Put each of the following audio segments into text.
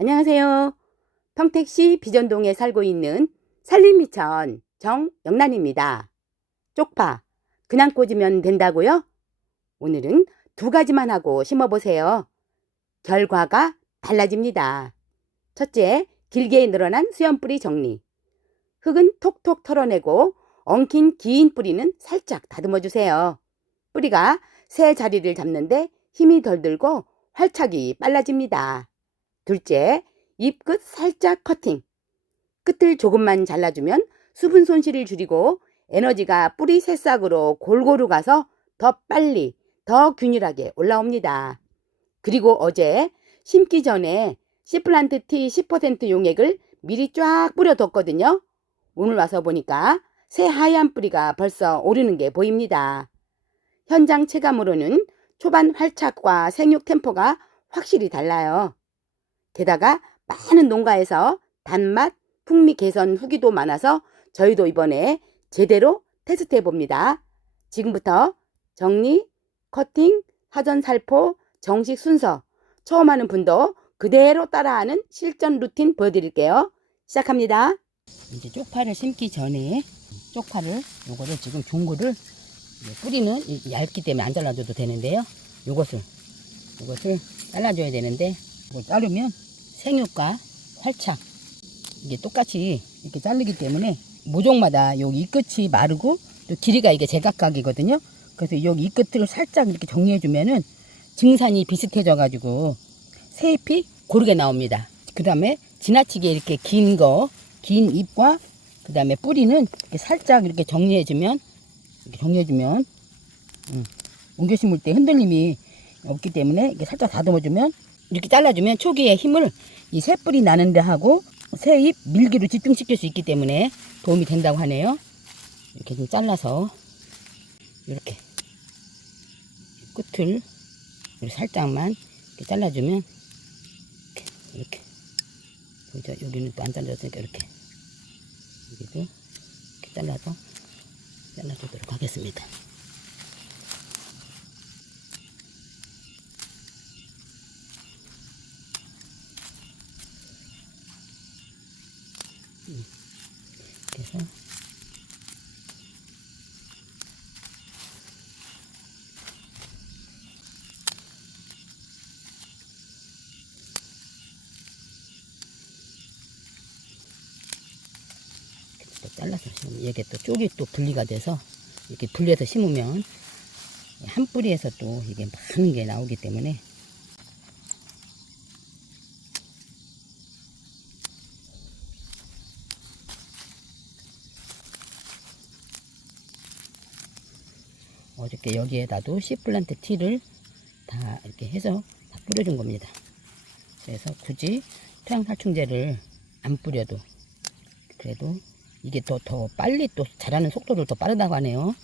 안녕하세요. 평택시 비전동에 살고 있는 산림미천 정영란입니다. 쪽파, 그냥 꽂으면 된다고요? 오늘은 두 가지만 하고 심어보세요. 결과가 달라집니다. 첫째, 길게 늘어난 수염뿌리 정리. 흙은 톡톡 털어내고 엉킨 긴 뿌리는 살짝 다듬어 주세요. 뿌리가 새 자리를 잡는데 힘이 덜 들고 활착이 빨라집니다. 둘째, 잎 끝 살짝 커팅. 끝을 조금만 잘라주면 수분 손실을 줄이고 에너지가 뿌리 새싹으로 골고루 가서 더 빨리, 더 균일하게 올라옵니다. 그리고 어제 심기 전에 씨플란트 티 10% 용액을 미리 쫙 뿌려뒀거든요. 오늘 와서 보니까 새 하얀 뿌리가 벌써 오르는 게 보입니다. 현장 체감으로는 초반 활착과 생육 템포가 확실히 달라요. 게다가 많은 농가에서 단맛, 풍미 개선 후기도 많아서 저희도 이번에 제대로 테스트해 봅니다. 지금부터 정리, 커팅, 사전 살포, 정식 순서, 처음 하는 분도 그대로 따라하는 실전 루틴 보여드릴게요. 시작합니다. 이제 쪽파를 심기 전에 쪽파를 요거를 지금 종구를 뿌리는 얇기 때문에 안 잘라줘도 되는데요. 요것을 요것을 잘라줘야 되는데 이걸 자르면 생육과 활착 이게 똑같이 이렇게 자르기 때문에 모종마다 여기 이 끝이 마르고 또 길이가 이게 제각각이거든요. 그래서 여기 이 끝을 살짝 이렇게 정리해주면은 증산이 비슷해져 가지고 새 잎이 고르게 나옵니다. 그 다음에 지나치게 이렇게 긴 거, 긴 잎과 그 다음에 뿌리는 이렇게 살짝 이렇게 정리해주면 이렇게 정리해주면 음, 옮겨 심을 때 흔들림이 없기 때문에 이렇게 살짝 다듬어주면 이렇게 잘라주면 초기에 힘을 이 새뿌리 나는 데 하고 새잎 밀기로 집중시킬 수 있기 때문에 도움이 된다고 하네요. 이렇게 좀 잘라서 이렇게 끝을 이렇게 살짝만 이렇게 잘라주면 이렇게, 이렇게. 보이죠? 여기는 또 안 잘라졌으니까 이렇게 여기도 이렇게 잘라서 잘라주도록 하겠습니다. 심으면 이게 또 쪽이 또 분리가 돼서 이렇게 분리해서 심으면 한 뿌리에서 또 이게 많은 게 나오기 때문에 어저께 여기에다도 씨플란트 티를 다 이렇게 해서 다 뿌려준 겁니다. 그래서 굳이 태양살충제를 안 뿌려도 그래도 이게 더, 더 빨리 또 자라는 속도를 더 빠르다고 하네요.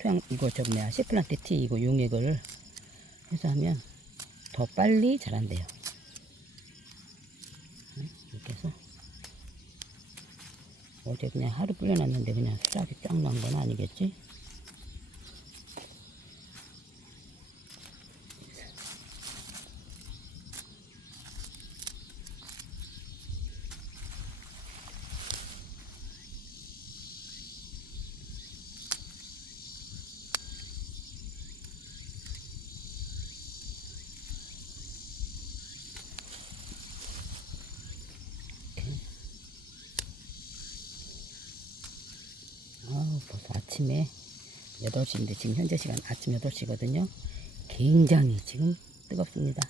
토양, 이거 저기 뭐야, 씨플란트 티 이거 용액을 해서 하면 더 빨리 자란대요. 응? 이렇게 해서. 어제 그냥 하루 뿌려놨는데 그냥 수락이 쫙 난 건 아니겠지? 아 벌써 아침에 8시인데 지금 현재 시간 아침 8시거든요. 굉장히 지금 뜨겁습니다.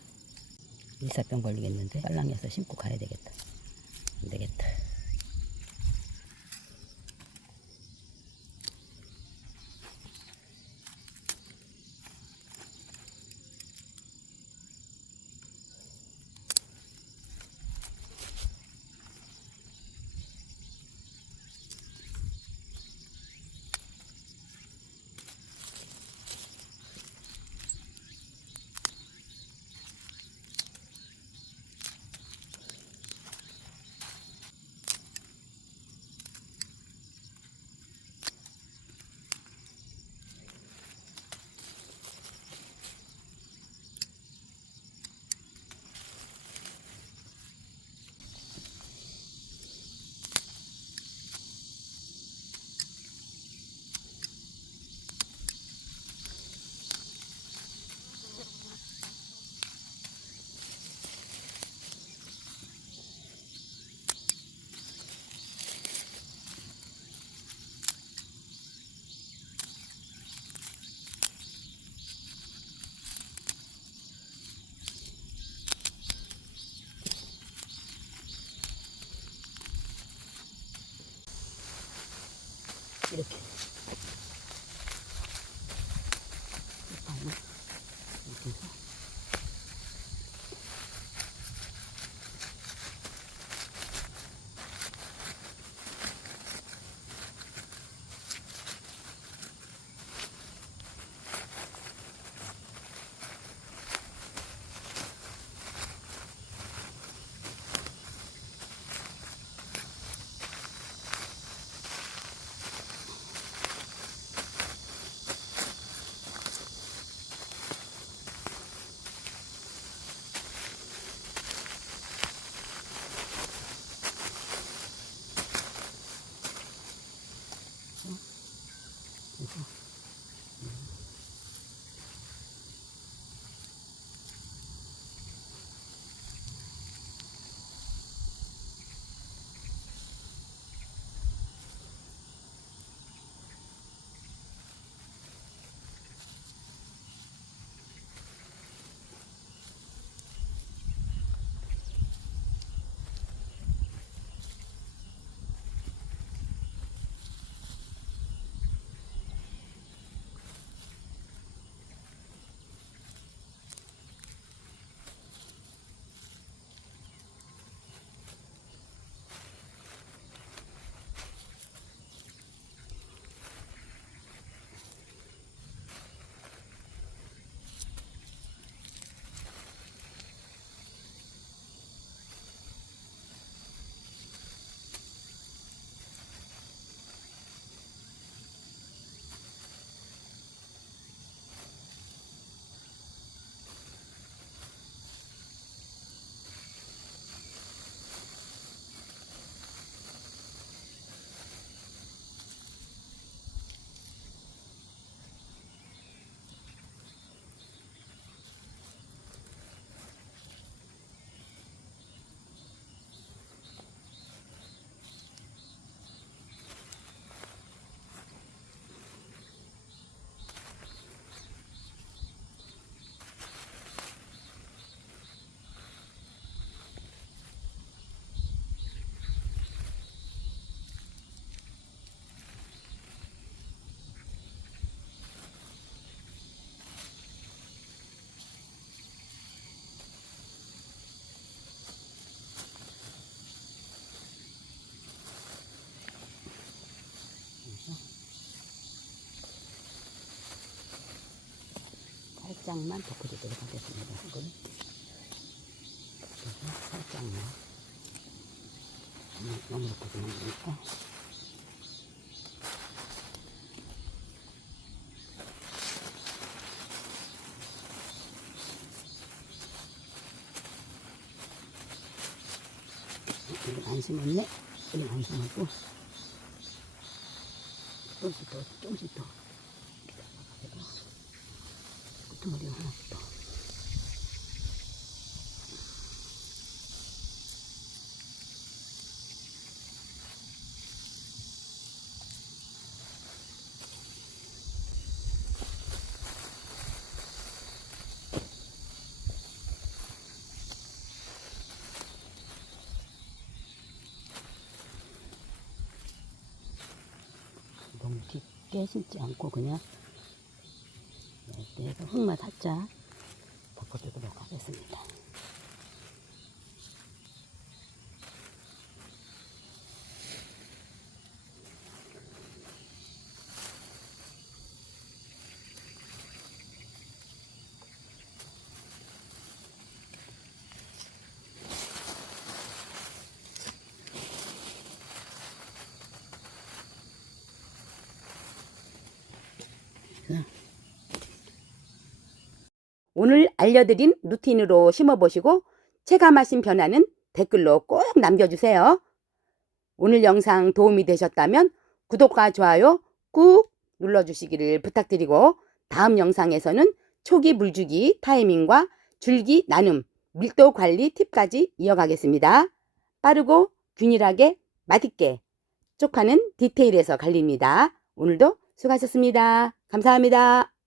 일사병 걸리겠는데 빨랑이어서 심고 가야 되겠다. 안 되겠다. 이렇게. 살짝만 덮어주도록 하겠습니다. 살짝만. 너무- 너무 안 되니까. 안 심었네? 안 심었고. 조금씩 더, 조금씩 더. 끄트머리 하나부터. 너무 깊게 심지 않고 그냥 흙만 살짝 덮어주도록 하겠습니다. 오늘 알려드린 루틴으로 심어보시고 체감하신 변화는 댓글로 꼭 남겨주세요. 오늘 영상 도움이 되셨다면 구독과 좋아요 꾹 눌러주시기를 부탁드리고 다음 영상에서는 초기 물주기 타이밍과 줄기 나눔, 밀도 관리 팁까지 이어가겠습니다. 빠르고 균일하게 맛있게 쪽파는 디테일에서 갈립니다. 오늘도 수고하셨습니다. 감사합니다.